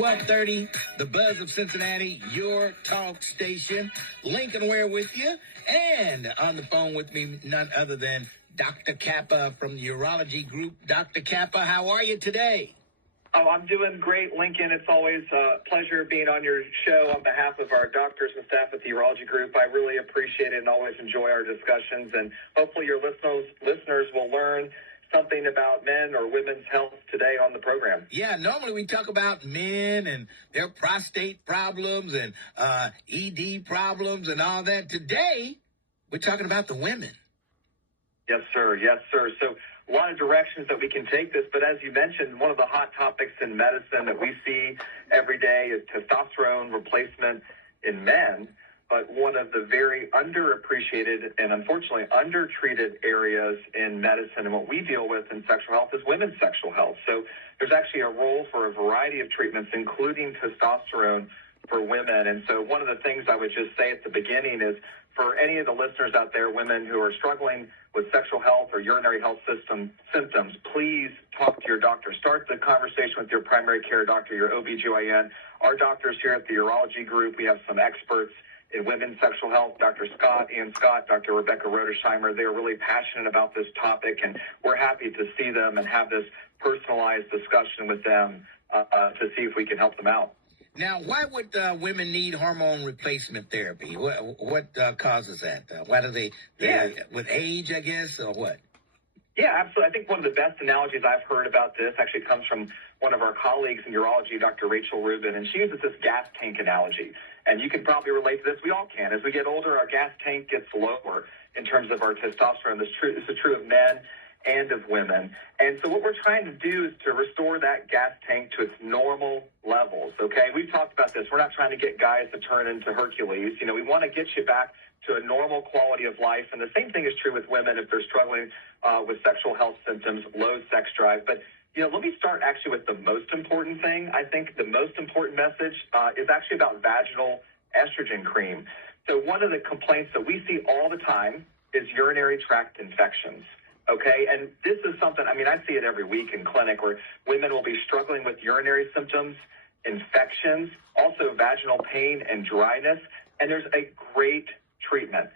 1230, the Buzz of Cincinnati, your talk station. Lincoln Ware with you. And on the phone with me, none other than Dr. Kappa from the Urology Group. Dr. Kappa, how are you today? Oh, I'm doing great, Lincoln. It's always a pleasure being on your show on behalf of our doctors and staff at the Urology Group. I really appreciate it and always enjoy our discussions. And hopefully your listeners will learn something about men or women's health today on the program. Yeah, normally we talk about men and their prostate problems and ED problems and all that. Today, we're talking about the women. Yes, sir. Yes, sir. So a lot of directions that we can take this, but as you mentioned, one of the hot topics in medicine that we see every day is testosterone replacement in men. But one of the very underappreciated and unfortunately undertreated areas in medicine and what we deal with in sexual health is women's sexual health. So there's actually a role for a variety of treatments, including testosterone for women. And so one of the things I would just say at the beginning is for any of the listeners out there, women who are struggling with sexual health or urinary health system symptoms, please talk to your doctor. Start the conversation with your primary care doctor, your OBGYN. Our doctors here at the Urology Group, we have some experts in women's sexual health, Dr. Ian Scott, Dr. Rebecca Rodersheimer. They're really passionate about this topic, and we're happy to see them and have this personalized discussion with them to see if we can help them out. Now, why would women need hormone replacement therapy? What causes that? Why do they with age, I guess, or what? Yeah, absolutely. I think one of the best analogies I've heard about this actually comes from one of our colleagues in urology, Dr. Rachel Rubin, and she uses this gas tank analogy. And you can probably relate to this. We all can. As we get older, our gas tank gets lower in terms of our testosterone. This is true of men and of women. And so what we're trying to do is to restore that gas tank to its normal levels, okay? We've talked about this. We're not trying to get guys to turn into Hercules. You know, we want to get you back to a normal quality of life. And the same thing is true with women if they're struggling with sexual health symptoms, low sex drive. But, you know, let me start actually with the most important thing. I think the most important message is actually about vaginal estrogen cream. So one of the complaints that we see all the time is urinary tract infections. Okay, and this is something, I mean, I see it every week in clinic where women will be struggling with urinary symptoms, infections, also vaginal pain and dryness. And there's a great treatment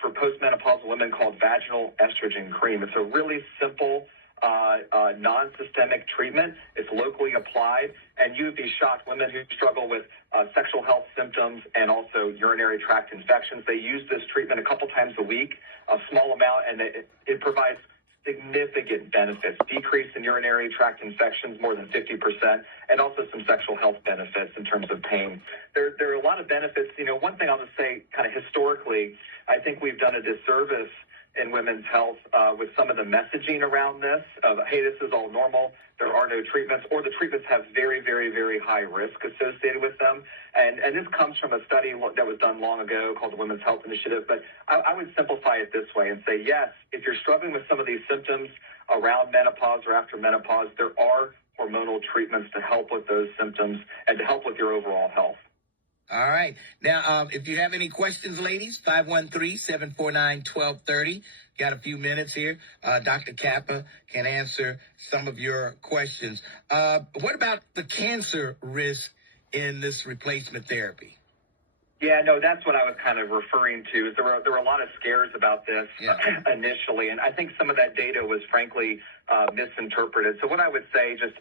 for postmenopausal women called vaginal estrogen cream. It's a really simple, non-systemic treatment. It's locally applied, and you would be shocked. Women who struggle with sexual health symptoms and also urinary tract infections, they use this treatment a couple times a week, a small amount, and it provides significant benefits, decrease in urinary tract infections more than 50%, and also some sexual health benefits in terms of pain. There are a lot of benefits. You know, one thing I'll just say kind of historically, I think we've done a disservice in women's health with some of the messaging around this of, hey, this is all normal, there are no treatments, or the treatments have very, very, very high risk associated with them. And this comes from a study that was done long ago called the Women's Health Initiative. But I would simplify it this way and say, yes, if you're struggling with some of these symptoms around menopause or after menopause, there are hormonal treatments to help with those symptoms and to help with your overall health. All right. Now, if you have any questions, ladies, 513-749-1230. Got a few minutes here. Dr. Kappa can answer some of your questions. What about the cancer risk in this replacement therapy? Yeah, no, that's what I was kind of referring to. Is there were a lot of scares about this initially, and I think some of that data was frankly misinterpreted. So what I would say, just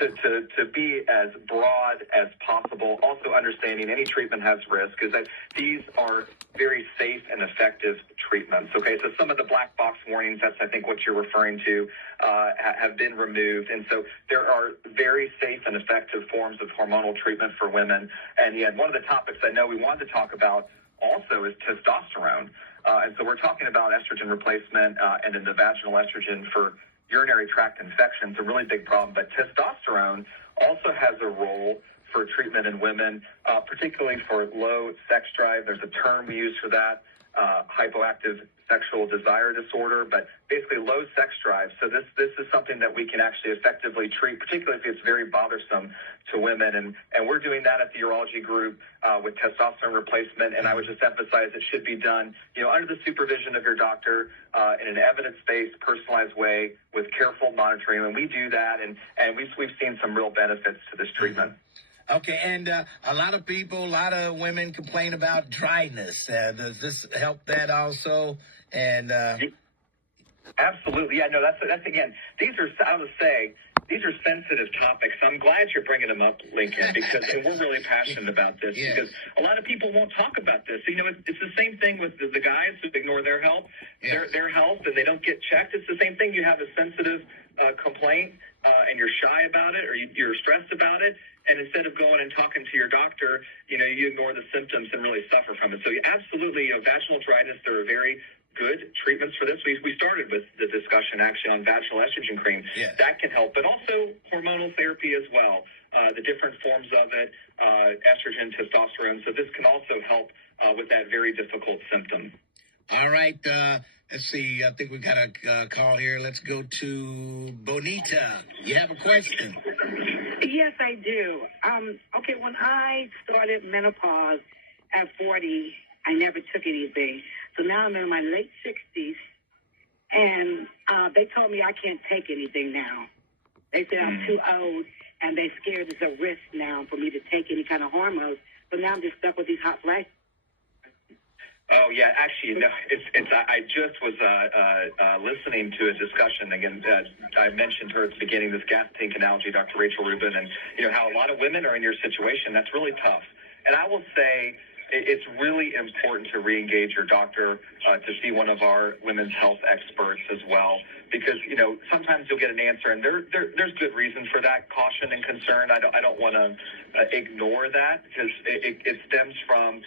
to be as broad as possible, also understanding any treatment has risk, is that these are very safe and effective treatments. Okay, so some of the black box warnings, that's I think what you're referring to, have been removed. And so there are very safe and effective forms of hormonal treatment for women. And yet one of the topics I know we wanted to talk about also is testosterone. And so we're talking about estrogen replacement and then the vaginal estrogen for urinary tract infections, a really big problem. But testosterone also has a role for treatment in women, particularly for low sex drive. There's a term we use for that, hypoactive sexual desire disorder, but basically low sex drive. So this is something that we can actually effectively treat, particularly if it's very bothersome to women. And we're doing that at the Urology Group with testosterone replacement. And I would just emphasize it should be done, under the supervision of your doctor in an evidence-based, personalized way with careful monitoring. And we do that, and we've seen some real benefits to this treatment. Okay, and a lot of people, a lot of women complain about dryness. Does this help that also? And Absolutely. Yeah, no, that's again, these are, I would say, these are sensitive topics. So I'm glad you're bringing them up, Lincoln, because and we're really passionate about this Yes. because a lot of people won't talk about this. You know, it's the same thing with the guys who ignore their health, their health, and they don't get checked. It's the same thing. You have a sensitive complaint and you're shy about it or you're stressed about it. And instead of going and talking to your doctor, you know, you ignore the symptoms and really suffer from it. So absolutely, you know, vaginal dryness, there are very good treatments for this. We started with the discussion actually on vaginal estrogen cream. Yes. That can help, but also hormonal therapy as well, the different forms of it, estrogen, testosterone. So this can also help with that very difficult symptom. all right, let's see. I think we got a call here. Let's go to Bonita. You have a question? Yes, I do. Okay, when I started menopause at 40, I never took anything. So now I'm in my late 60s, and they told me I can't take anything now. They said I'm too old, and they're scared it's a risk now for me to take any kind of hormones. So now I'm just stuck with these hot flashes. Oh yeah, actually, no. I just was listening to a discussion again. I mentioned her at the beginning. This gas tank analogy, Dr. Rachel Rubin, and you know how a lot of women are in your situation. That's really tough. And I will say it's really important to reengage your doctor to see one of our women's health experts as well, because you know sometimes you'll get an answer, and there's good reason for that caution and concern. I don't want to ignore that because it stems from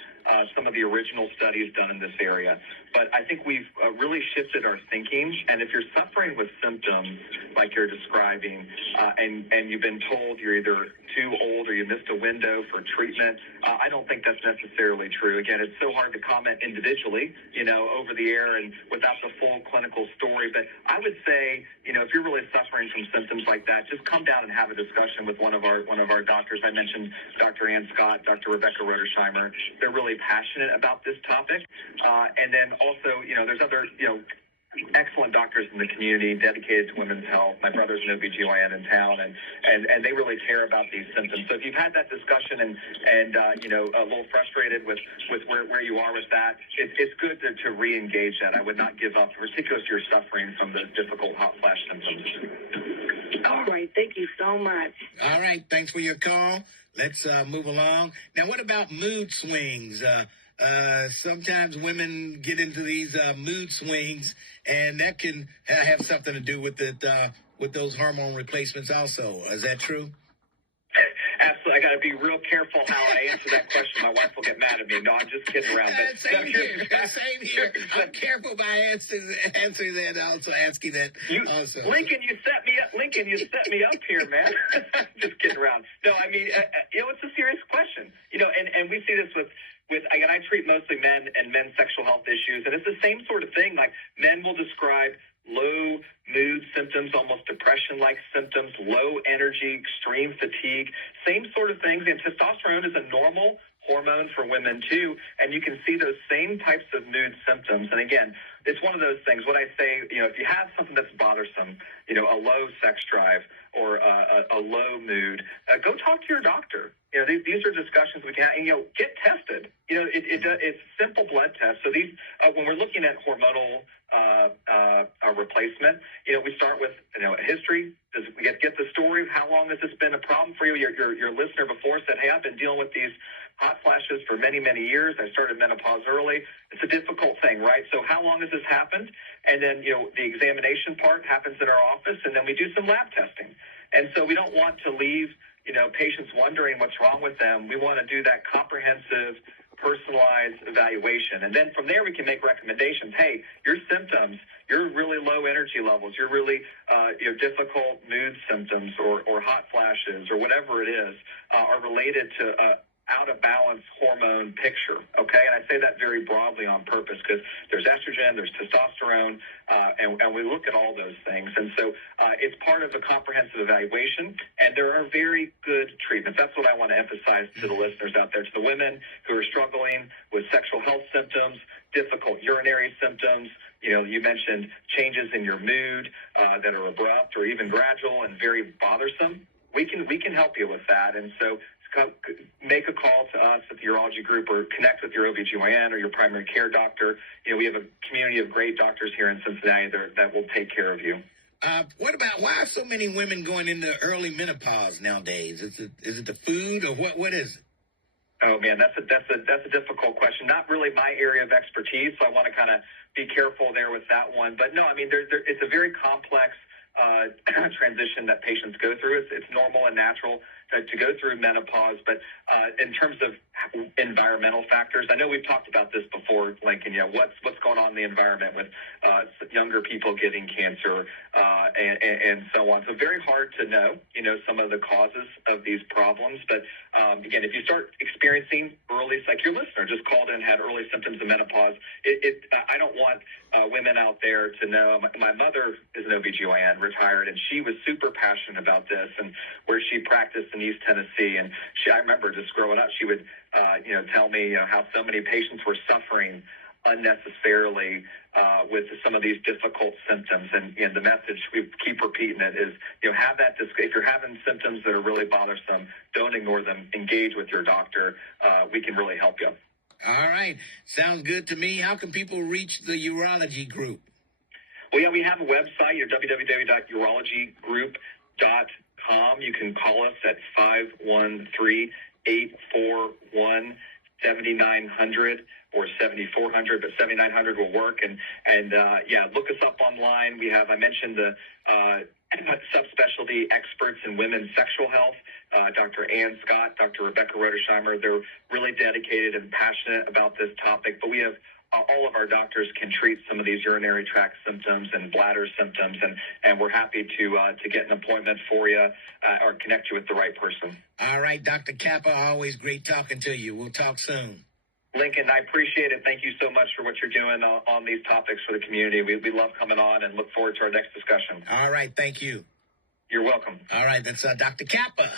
some of the original studies done in this area. But I think we've really shifted our thinking. And if you're suffering with symptoms like you're describing, and you've been told you're either too old or you missed a window for treatment, I don't think that's necessarily true. Again, it's so hard to comment individually, you know, over the air and without the full clinical story. But I would say, you know, if you're really suffering from symptoms like that, just come down and have a discussion with one of our doctors. I mentioned Dr. Ann Scott, Dr. Rebecca Rodersheimer. They're really passionate about this topic. And then also, you know, there's other, you know, excellent doctors in the community dedicated to women's health. My brother's an OBGYN in town, and they really care about these symptoms. So if you've had that discussion and you know, a little frustrated with where you are with that, it's good to re-engage that. I would not give up, particularly if you're suffering from those difficult hot flash symptoms. All right, thank you so much. All right, thanks for your call. Let's move along. Now, what about mood swings? Sometimes women get into these mood swings, and that can have something to do with it, with those hormone replacements also. Is that true? Absolutely. I got to be real careful how I answer that question. My wife will get mad at me. No, I'm just kidding around. But Same here. I'm careful by answering that, also asking that also. Lincoln, you set me up. Lincoln, you set me up here, man. Just kidding around. No, I mean, you know, it's a serious question. You know, and we see this with again, I treat mostly men and men's sexual health issues, and it's the same sort of thing. Like men will describe low mood symptoms, almost depression-like symptoms, low energy, extreme fatigue, same sort of things. And testosterone is a normal hormone for women too, and you can see those same types of mood symptoms. And again, it's one of those things. What I say, you know, if you have something that's bothersome, you know, a low sex drive or a low mood, go talk to your doctor. You know, these are discussions we can have, and, you know, get tested. You know, it's simple blood tests. So these, when we're looking at hormonal replacement, you know, we start with, you know, a history. Does we get the story of how long has this been a problem for you? Your listener before said, hey, I've been dealing with these hot flashes for many, many years. I started menopause early. It's a difficult thing, right? So how long has this happened? And then, you know, the examination part happens in our office, and then we do some lab testing. And so we don't want to leave, you know, patients wondering what's wrong with them. We want to do that comprehensive, personalized evaluation. And then from there, we can make recommendations. Hey, your symptoms, your really low energy levels, your really difficult mood symptoms or hot flashes or whatever it is are related to out of balance hormone picture. Okay. And I say that very broadly on purpose because there's estrogen, there's testosterone, and we look at all those things. And so it's part of a comprehensive evaluation, and there are very good treatments. That's what I want to emphasize to the listeners out there, to the women who are struggling with sexual health symptoms, difficult urinary symptoms. You know, you mentioned changes in your mood that are abrupt or even gradual and very bothersome. we can help you with that. And so make a call to us at the Urology Group or connect with your OBGYN or your primary care doctor. We have a community of great doctors here in Cincinnati that will take care of you. What about why are so many women going into early menopause nowadays? Is it the food or what is it? Oh man, that's a difficult question. Not really my area of expertise, so I want to kind of be careful there with that one. But no, I mean, it's a very complex transition that patients go through. It's normal and natural to go through menopause, but in terms of environmental factors, I know we've talked about this before, Lincoln. What's going on in the environment with younger people getting cancer and so on. So very hard to know, some of the causes of these problems. But again, if you start experiencing early, like your listener just called in, had early symptoms of menopause, I don't want women out there to know. My mother is an OBGYN, retired, and she was super passionate about this and where she practiced in East Tennessee. And I remember just growing up, she would, tell me how so many patients were suffering unnecessarily with some of these difficult symptoms. And the message, we keep repeating it, is, have that, if you're having symptoms that are really bothersome, don't ignore them. Engage with your doctor. We can really help you. All right. Sounds good to me. How can people reach the Urology Group? Well, yeah, we have a website, www.urologygroup.com. You can call us at 513-841-7900 or 7400, but 7900 will work. And look us up online. We have, I mentioned the subspecialty experts in women's sexual health, Dr. Ann Scott, Dr. Rebecca Rodersheimer. They're really dedicated and passionate about this topic, but we have all of our doctors can treat some of these urinary tract symptoms and bladder symptoms, and we're happy to get an appointment for you or connect you with the right person. All right, Dr. Kappa, always great talking to you. We'll talk soon. Lincoln, I appreciate it. Thank you so much for what you're doing on these topics for the community. We love coming on and look forward to our next discussion. All right, thank you. You're welcome. All right, that's Dr. Kappa.